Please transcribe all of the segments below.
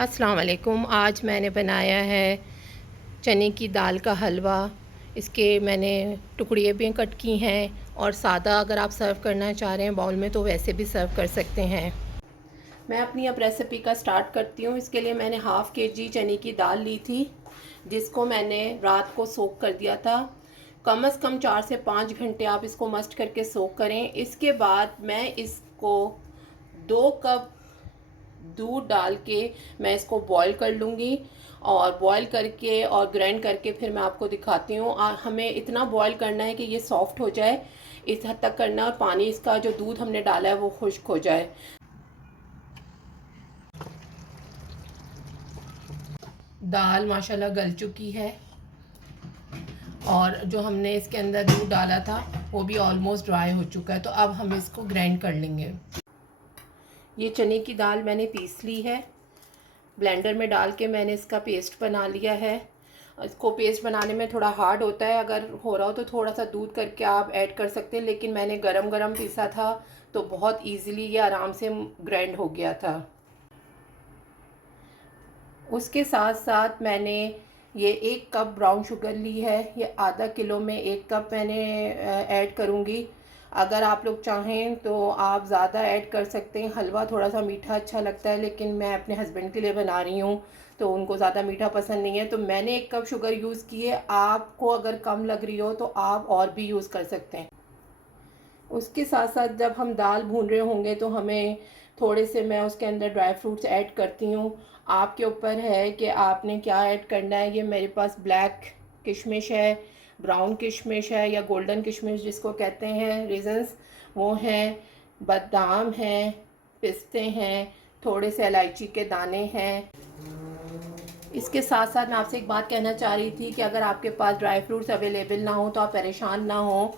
अस्सलाम वालेकुम। आज मैंने बनाया है चने की दाल का हलवा। इसके मैंने टुकड़ियाँ भी कट की हैं और सादा अगर आप सर्व करना चाह रहे हैं बाउल में तो वैसे भी सर्व कर सकते हैं। मैं अपनी अब रेसिपी का स्टार्ट करती हूँ। इसके लिए मैंने हाफ़ केजी चने की दाल ली थी, जिसको मैंने रात को सोक कर दिया था। कम से कम 4 से 5 घंटे आप इसको मस्ट करके सोक करें। इसके बाद मैं इसको 2 कप दूध डाल के मैं इसको बॉईल कर लूँगी और बॉईल करके और ग्राइंड करके फिर मैं आपको दिखाती हूँ। हमें इतना बॉईल करना है कि ये सॉफ्ट हो जाए, इस हद तक करना है और पानी इसका जो दूध हमने डाला है वो खुश्क हो जाए। दाल माशाल्लाह गल चुकी है और जो हमने इसके अंदर दूध डाला था वो भी ऑलमोस्ट ड्राई हो चुका है। तो अब हम इसको ग्राइंड कर लेंगे। ये चने की दाल मैंने पीस ली है, ब्लेंडर में डाल के मैंने इसका पेस्ट बना लिया है। इसको पेस्ट बनाने में थोड़ा हार्ड होता है, अगर हो रहा हो तो थोड़ा सा दूध करके आप ऐड कर सकते हैं, लेकिन मैंने गरम गरम पीसा था तो बहुत इजीली ये आराम से ग्राइंड हो गया था। उसके साथ साथ मैंने ये 1 कप ब्राउन शुगर ली है। ये आधा किलो में 1 कप मैंने ऐड करूँगी। अगर आप लोग चाहें तो आप ज़्यादा ऐड कर सकते हैं। हलवा थोड़ा सा मीठा अच्छा लगता है, लेकिन मैं अपने हस्बैंड के लिए बना रही हूँ तो उनको ज़्यादा मीठा पसंद नहीं है, तो मैंने 1 कप शुगर यूज़ की है। आपको अगर कम लग रही हो तो आप और भी यूज़ कर सकते हैं। उसके साथ साथ जब हम दाल भून रहे होंगे तो हमें थोड़े से मैं उसके अंदर ड्राई फ्रूट्स ऐड करती हूँ। आपके ऊपर है कि आपने क्या ऐड करना है। ये मेरे पास ब्लैक किशमिश है, ब्राउन किशमिश है या गोल्डन किशमिश जिसको कहते हैं, रीजन्स वो हैं, बादाम हैं, पिस्ते हैं, थोड़े से इलायची के दाने हैं। इसके साथ साथ मैं आपसे एक बात कहना चाह रही थी कि अगर आपके पास ड्राई फ्रूट्स अवेलेबल ना हो तो आप परेशान ना हो।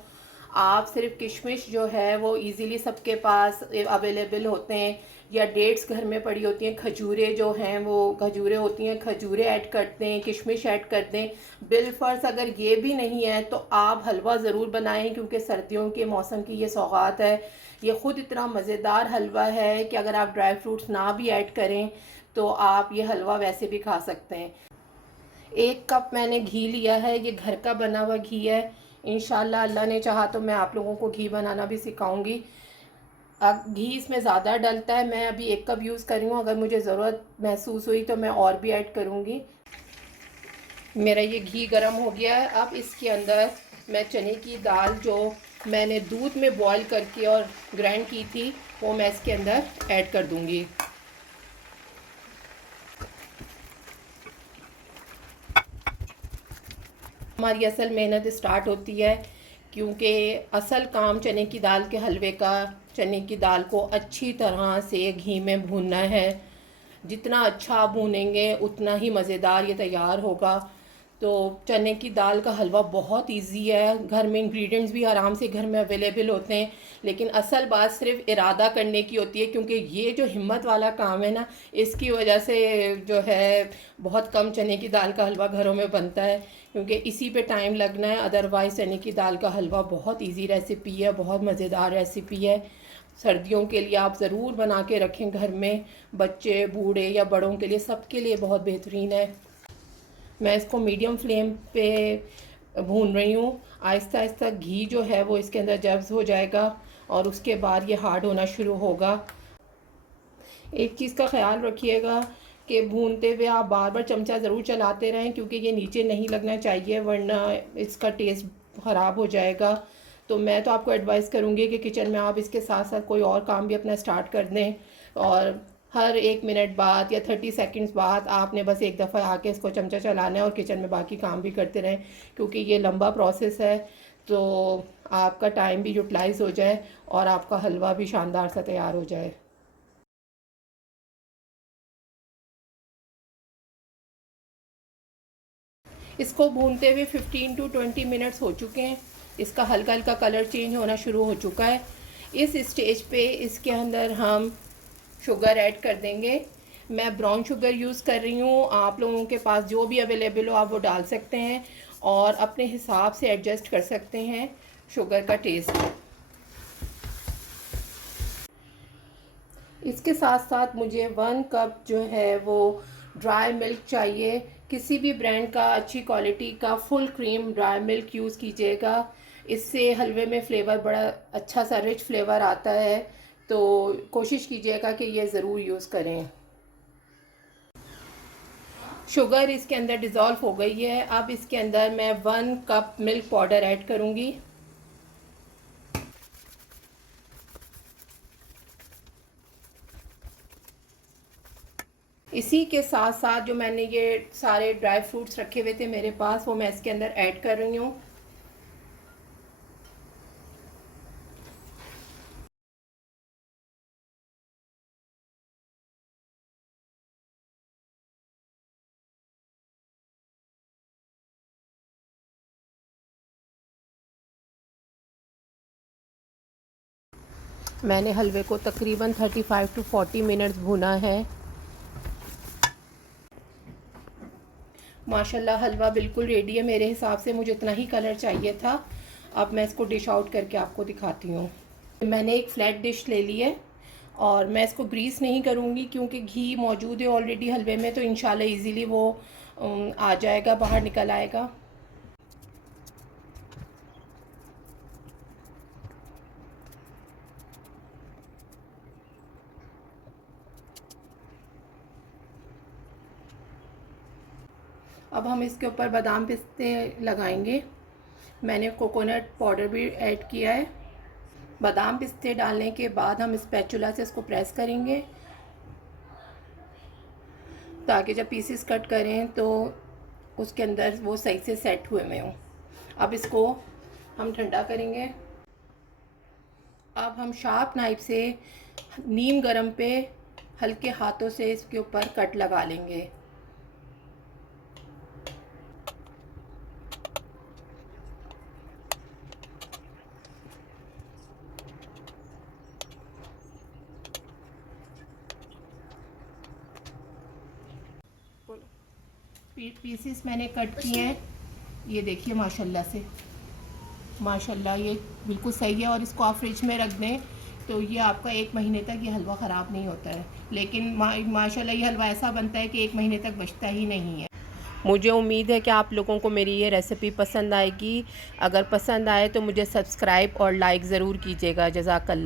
आप सिर्फ किशमिश जो है वो इजीली सबके पास अवेलेबल होते हैं, या डेट्स घर में पड़ी होती हैं, खजूरें जो हैं वो खजूरें होती हैं, खजूरें ऐड करते हैं, किशमिश ऐड कर दें। बिलफर्ज अगर ये भी नहीं है तो आप हलवा ज़रूर बनाएं, क्योंकि सर्दियों के मौसम की ये सौगात है। ये ख़ुद इतना मज़ेदार हलवा है कि अगर आप ड्राई फ्रूट्स ना भी ऐड करें तो आप ये हलवा वैसे भी खा सकते हैं। 1 कप मैंने घी लिया है, ये घर का बना हुआ घी है। इंशाल्लाह अल्लाह ने चाहा तो मैं आप लोगों को घी बनाना भी सिखाऊंगी। अब घी इसमें ज़्यादा डलता है, मैं अभी 1 कप यूज़ कर रही हूँ। अगर मुझे ज़रूरत महसूस हुई तो मैं और भी ऐड करूँगी। मेरा ये घी गर्म हो गया है। अब इसके अंदर मैं चने की दाल जो मैंने दूध में बॉईल करके और ग्राइंड की थी वो मैं इसके अंदर ऐड कर दूँगी। हमारी असल मेहनत स्टार्ट होती है, क्योंकि असल काम चने की दाल के हलवे का चने की दाल को अच्छी तरह से घी में भूनना है। जितना अच्छा आप भूनेंगे उतना ही मज़ेदार ये तैयार होगा। तो चने की दाल का हलवा बहुत इजी है, घर में इंग्रेडिएंट्स भी आराम से घर में अवेलेबल होते हैं, लेकिन असल बात सिर्फ इरादा करने की होती है। क्योंकि ये जो हिम्मत वाला काम है ना, इसकी वजह से जो है बहुत कम चने की दाल का हलवा घरों में बनता है, क्योंकि इसी पे टाइम लगना है। अदरवाइज़ चने की दाल का हलवा बहुत इजी रेसिपी है, बहुत मज़ेदार रेसिपी है। सर्दियों के लिए आप ज़रूर बना के रखें घर में, बच्चे बूढ़े या बड़ों के लिए, सबके लिए बहुत बेहतरीन है। मैं इसको मीडियम फ्लेम पे भून रही हूँ। आहिस्ता आहिस्ता घी जो है वो इसके अंदर जब्स हो जाएगा और उसके बाद ये हार्ड होना शुरू होगा। एक चीज़ का ख्याल रखिएगा कि भूनते हुए आप बार बार चमचा ज़रूर चलाते रहें, क्योंकि ये नीचे नहीं लगना चाहिए, वरना इसका टेस्ट ख़राब हो जाएगा। तो मैं तो आपको एडवाइस करूँगी कि किचन में आप इसके साथ साथ कोई और काम भी अपना स्टार्ट कर दें, और हर 1 मिनट बाद या 30 सेकंड्स बाद आपने बस एक दफ़ा आके इसको चमचा चलाना है और किचन में बाकी काम भी करते रहें, क्योंकि ये लंबा प्रोसेस है। तो आपका टाइम भी यूटिलाइज़ हो जाए और आपका हलवा भी शानदार सा तैयार हो जाए। इसको भूनते हुए 15 टू 20 मिनट्स हो चुके हैं। इसका हल्का हल्का कलर चेंज होना शुरू हो चुका है। इस स्टेज पे इसके अंदर हम शुगर ऐड कर देंगे। मैं ब्राउन शुगर यूज़ कर रही हूँ, आप लोगों के पास जो भी अवेलेबल हो आप वो डाल सकते हैं और अपने हिसाब से एडजस्ट कर सकते हैं शुगर का टेस्ट। इसके साथ साथ मुझे 1 कप जो है वो ड्राई मिल्क चाहिए। किसी भी ब्रांड का अच्छी क्वालिटी का full cream dry milk use कीजिएगा। इससे हलवे में फ़्लेवर बड़ा अच्छा सा रिच फ्लेवर आता है, तो कोशिश कीजिएगा कि ये ज़रूर यूज़ करें। शुगर इसके अंदर डिज़ोल्व हो गई है। अब इसके अंदर मैं 1 कप मिल्क पाउडर ऐड करूँगी। इसी के साथ साथ जो मैंने ये सारे ड्राई फ्रूट्स रखे हुए थे मेरे पास, वो मैं इसके अंदर ऐड कर रही हूँ। मैंने हलवे को तकरीबन 35 टू 40 मिनट्स भुना है। माशाल्लाह हलवा बिल्कुल रेडी है। मेरे हिसाब से मुझे इतना ही कलर चाहिए था। अब मैं इसको डिश आउट करके आपको दिखाती हूँ। मैंने एक फ्लैट डिश ले ली है और मैं इसको ग्रीस नहीं करूँगी क्योंकि घी मौजूद है ऑलरेडी हलवे में, तो इंशाल्लाह इजीली वो आ जाएगा, बाहर निकल आएगा। अब हम इसके ऊपर बादाम पिस्ते लगाएंगे। मैंने कोकोनट पाउडर भी ऐड किया है। बादाम पिस्ते डालने के बाद हम स्पैचुला से इसको प्रेस करेंगे ताकि जब पीसेस कट करें तो उसके अंदर वो सही से सेट हुए में हों। अब इसको हम ठंडा करेंगे। अब हम शार्प नाइफ से नीम गरम पे हल्के हाथों से इसके ऊपर कट लगा लेंगे। पीसेस मैंने कट किए हैं, ये देखिए माशाल्लाह से, माशाल्लाह ये बिल्कुल सही है। और इसको आप फ्रिज में रख दें तो ये आपका 1 महीने तक ये हलवा ख़राब नहीं होता है। लेकिन माशाल्लाह ये हलवा ऐसा बनता है कि 1 महीने तक बचता ही नहीं है। मुझे उम्मीद है कि आप लोगों को मेरी ये रेसिपी पसंद आएगी। अगर पसंद आए तो मुझे सब्सक्राइब और लाइक ज़रूर कीजिएगा। जज़ाकल्लाह।